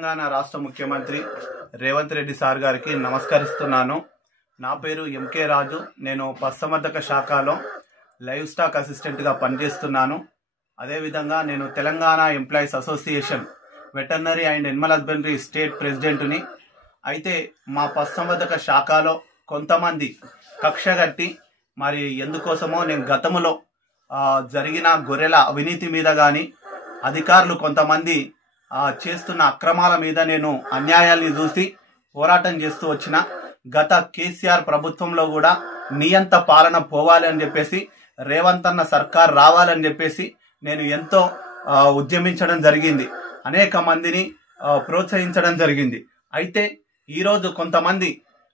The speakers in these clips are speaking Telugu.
తెలంగాణ రాష్ట్ర ముఖ్యమంత్రి రేవంత్ రెడ్డి సార్ గారికి నమస్కరిస్తున్నాను. నా పేరు ఎంకే రాజు. నేను పశుసంవర్ధక శాఖలో లైవ్ స్టాక్ అసిస్టెంట్గా పనిచేస్తున్నాను. అదేవిధంగా నేను Telangana employees association veterinary and animal husbandry state ప్రెసిడెంట్ని. అయితే మా పశుసంవర్ధక శాఖలో కొంతమంది కక్షగట్టి మరి ఎందుకోసమో నేను గతంలో జరిగిన గొర్రెల అవినీతి మీద కానీ అధికారులు కొంతమంది చేస్తున్న అక్రమాల మీద నేను అన్యాయాల్ని చూసి పోరాటం చేస్తూ వచ్చిన. గత కేసీఆర్ ప్రభుత్వంలో కూడా నియంత పాలన పోవాలి అని చెప్పేసి, రేవంత్ అన్న సర్కార్ రావాలని చెప్పేసి నేను ఎంతో ఉద్యమించడం జరిగింది. అనేక మందిని ప్రోత్సహించడం జరిగింది. అయితే ఈరోజు కొంతమంది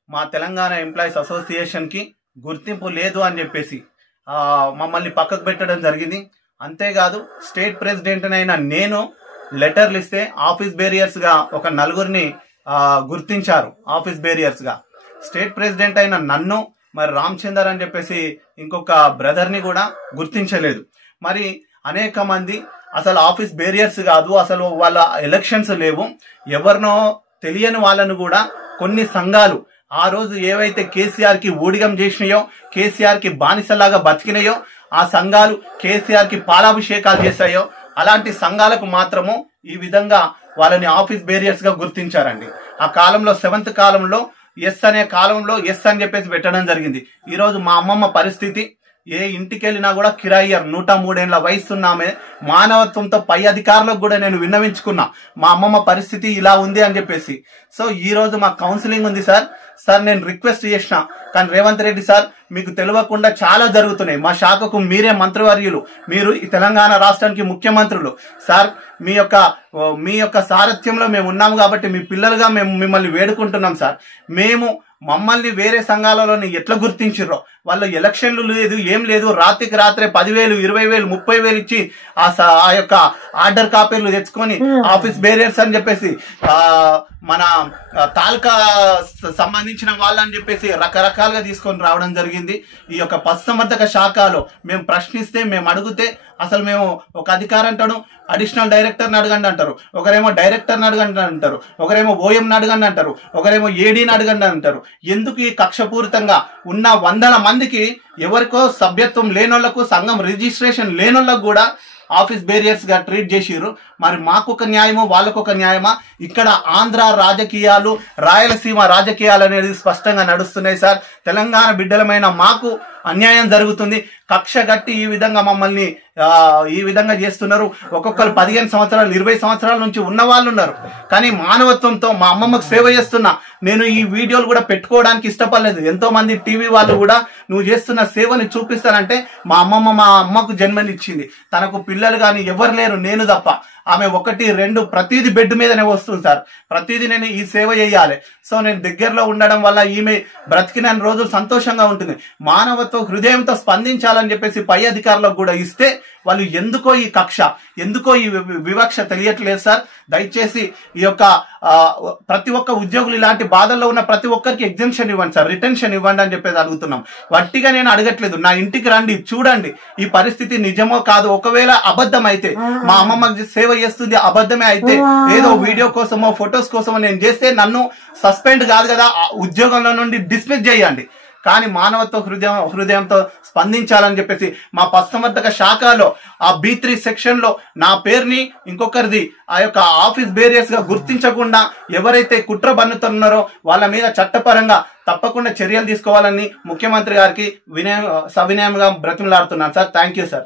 మా తెలంగాణ ఎంప్లాయీస్ అసోసియేషన్కి గుర్తింపు లేదు అని చెప్పేసి మమ్మల్ని పక్కకు పెట్టడం జరిగింది. అంతేకాదు స్టేట్ ప్రెసిడెంట్ అయిన నేను లెటర్లు ఇస్తే ఆఫీస్ బేరియర్స్ గా ఒక నలుగురిని గుర్తించారు. ఆఫీస్ బేరియర్స్ గా స్టేట్ ప్రెసిడెంట్ అయిన నన్ను మరి రామచందర్ అని చెప్పేసి ఇంకొక బ్రదర్ ని కూడా గుర్తించలేదు. మరి అనేక మంది అసలు ఆఫీస్ బేరియర్స్ కాదు, అసలు వాళ్ళ ఎలక్షన్స్ లేవు, ఎవరినో తెలియని వాళ్ళను కూడా కొన్ని సంఘాలు ఆ రోజు ఏవైతే కేసీఆర్ కి ఊడిగం చేసినాయో, కేసీఆర్ కి బానిసలాగా బతికినాయో, ఆ సంఘాలు కేసీఆర్ కి పాలాభిషేకాలు చేశాయో అలాంటి సంఘాలకు మాత్రము ఈ విధంగా వాళ్ళని ఆఫీస్ బేరియర్స్ గా గుర్తించారండి. ఆ కాలంలో 7th కాలంలో ఎస్ అనే కాలంలో ఎస్ అని చెప్పేసి పెట్టడం జరిగింది. ఈ రోజు మా అమ్మమ్మ పరిస్థితి, ఏ ఇంటికి వెళ్ళినా కూడా కిరాయియర్ 103 ఏళ్ల వయసున్నామే, మానవత్వంతో పై అధికారులకు కూడా నేను విన్నవించుకున్నా మా అమ్మమ్మ పరిస్థితి ఇలా ఉంది అని చెప్పేసి. సో ఈ రోజు మా కౌన్సిలింగ్ ఉంది సార్. నేను రిక్వెస్ట్ చేసిన, కానీ రేవంత్ రెడ్డి సార్ మీకు తెలియకుండా చాలా జరుగుతున్నాయి. మా శాఖకు మీరే మంత్రివర్యులు, మీరు ఈ తెలంగాణ రాష్ట్రానికి ముఖ్యమంత్రులు సార్. మీ యొక్క సారథ్యంలో మేము ఉన్నాము కాబట్టి మీ పిల్లలుగా మేము మిమ్మల్ని వేడుకుంటున్నాం సార్. మమ్మల్ని వేరే సంఘాలలోని ఎట్లా గుర్తించిర్రో, వాళ్ళు ఎలక్షన్లు లేదు, ఏం లేదు, రాత్రికి రాత్రే 10,000, 20,000, 30,000 ఇచ్చి ఆ యొక్క ఆర్డర్ కాపీలు తెచ్చుకొని ఆఫీస్ బేరియర్స్ అని చెప్పేసి మన తాలూకా సంబంధించిన వాళ్ళని చెప్పేసి రకరకాలుగా తీసుకొని రావడం జరిగింది. ఈ యొక్క పశుసంవర్ధక శాఖలో మేము ప్రశ్నిస్తే, మేము అడిగితే అసలు మేము ఒక అధికారి అంటాడు అడిషనల్ డైరెక్టర్ని అడగండి అంటారు, ఒకరేమో డైరెక్టర్ని అడగండి అంటారు, ఒకరేమో ఓఎంని అడగండి అంటారు, ఒకరేమో ఏడీని అడగండి అంటారు. ఎందుకు ఈ కక్షపూరితంగా ఉన్న 100 మందికి ఎవరికో సభ్యత్వం లేనోళ్లకు, సంఘం రిజిస్ట్రేషన్ లేనోళ్లకు కూడా ఆఫీస్ బేరియర్స్ గా ట్రీట్ చేసిర్రు. మరి మాకొక న్యాయమో వాళ్ళకొక న్యాయమా? ఇక్కడ ఆంధ్ర రాజకీయాలు, రాయలసీమ రాజకీయాలు అనేది స్పష్టంగా నడుస్తున్నాయి సార్. తెలంగాణ బిడ్డలమైన మాకు అన్యాయం జరుగుతుంది. కక్ష గట్టి ఈ విధంగా మమ్మల్ని ఈ విధంగా చేస్తున్నారు. ఒక్కొక్కరు 15 సంవత్సరాలు 20 సంవత్సరాల నుంచి ఉన్న వాళ్ళు ఉన్నారు. కానీ మానవత్వంతో మా అమ్మమ్మకు సేవ చేస్తున్నా. నేను ఈ వీడియోలు కూడా పెట్టుకోవడానికి ఇష్టపడలేదు. ఎంతో మంది టీవీ వాళ్ళు కూడా నువ్వు చేస్తున్న సేవని చూపిస్తానంటే, మా అమ్మకు జన్మనిచ్చింది, తనకు పిల్లలు కానీ ఎవరు లేరు, నేను తప్ప. ఆమె 1, 2 ప్రతిదీ బెడ్ మీదనే వస్తుంది సార్. ప్రతిదీ నేను ఈ సేవ చేయాలి. సో నేను దగ్గరలో ఉండడం వల్ల ఈమె బ్రతికిన రోజులు సంతోషంగా ఉంటుంది. మానవత్వ హృదయంతో స్పందించాలని చెప్పేసి పై అధికారులకు కూడా ఇస్తే వాళ్ళు ఎందుకో ఈ కక్ష, ఎందుకో ఈ వివక్ష తెలియట్లేదు సార్. దయచేసి ఈ యొక్క ప్రతి ఒక్క ఉద్యోగులు ఇలాంటి బాధల్లో ఉన్న ప్రతి ఒక్కరికి ఎగ్జెంప్షన్ ఇవ్వండి సార్, రిటెన్షన్ ఇవ్వండి అని చెప్పేసి అడుగుతున్నాం. వట్టిగా నేను అడగట్లేదు. నా ఇంటికి రండి, చూడండి ఈ పరిస్థితి నిజమో కాదు. ఒకవేళ అబద్ధం అయితే, మా అమ్మమ్మ సేవ చేస్తుంది అబద్ధమే అయితే, ఏదో వీడియో కోసమో ఫొటోస్ కోసమో నేను చేస్తే నన్ను సస్పెండ్ కాదు కదా, ఉద్యోగంలో నుండి డిస్మిస్ చేయండి. కానీ మానవత్వ హృదయంతో స్పందించాలని చెప్పేసి మా పశుసంవర్ధక శాఖలో ఆ B3 సెక్షన్ లో నా పేరుని ఇంకొకరిది ఆ యొక్క ఆఫీస్ బేరియర్స్ గా గుర్తించకుండా ఎవరైతే కుట్ర బన్నుతున్నారో వాళ్ళ మీద చట్టపరంగా తప్పకుండా చర్యలు తీసుకోవాలని ముఖ్యమంత్రి గారికి సవినయంగా బ్రతిమలాడుతున్నాను సార్. Thank you sir.